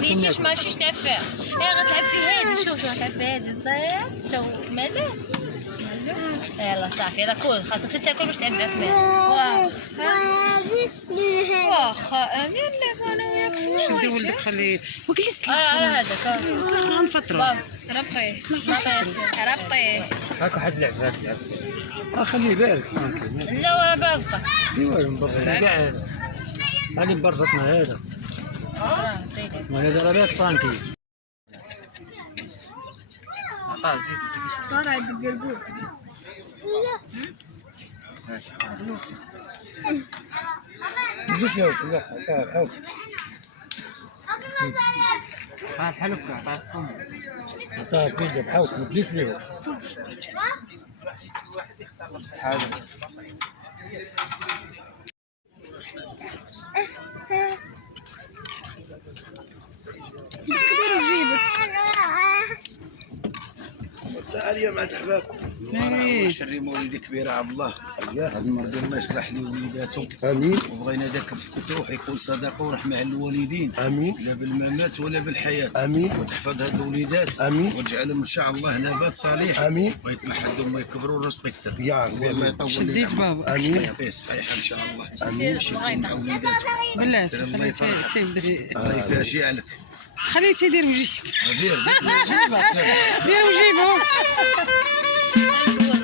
كليتيش ما مشيش تلعب فيها. غتلعب في هادي. شوف غتلعب في هادي صاير تا ماذا. يلا صافي يلا كول خاصك تاكل باش تلعب معاك ماذا. واخا امين لا انا وياك شدي ولدك خليه وجلس على هذاك غنفطروا ربطيه ربطيه هاك واحد اللعب هاك لعب خليه يبارك. لا ولا بارطه ايوا مبرزطنا كاع هذه مبرزطنا هذا وهذا راه باك طانكي. عطاه زيد صار عند القرقور بديش ياك لا حاول عطاه الحلوب عطاه الصوم عطاه كيجا بحاول ما بديش ليه حاول اليوم عند احباب إيه. شري مولدي كبير عبد الله هذا المرض الله يصلح لي وليداتهم امين وبغينا ذاك الفتوح يكون صدقه ورحمه على الوالدين امين لا بالممات ولا بالحياه امين وتحفظ هاد الوليدات امين واجعلهم ان شاء الله نبات صالح امين ويتمحدوا ويكبروا الرزق يكثر يا ربي والله امين يطول شديت لنا بابا الله امين يعطيه الصحيحه ان شاء الله امين يكون مع وليداتهم بلاتي الله خليه يفرحك تيدير الله يفاشي عليك خليه تيدير وجيب دير دير وجيبهم القوة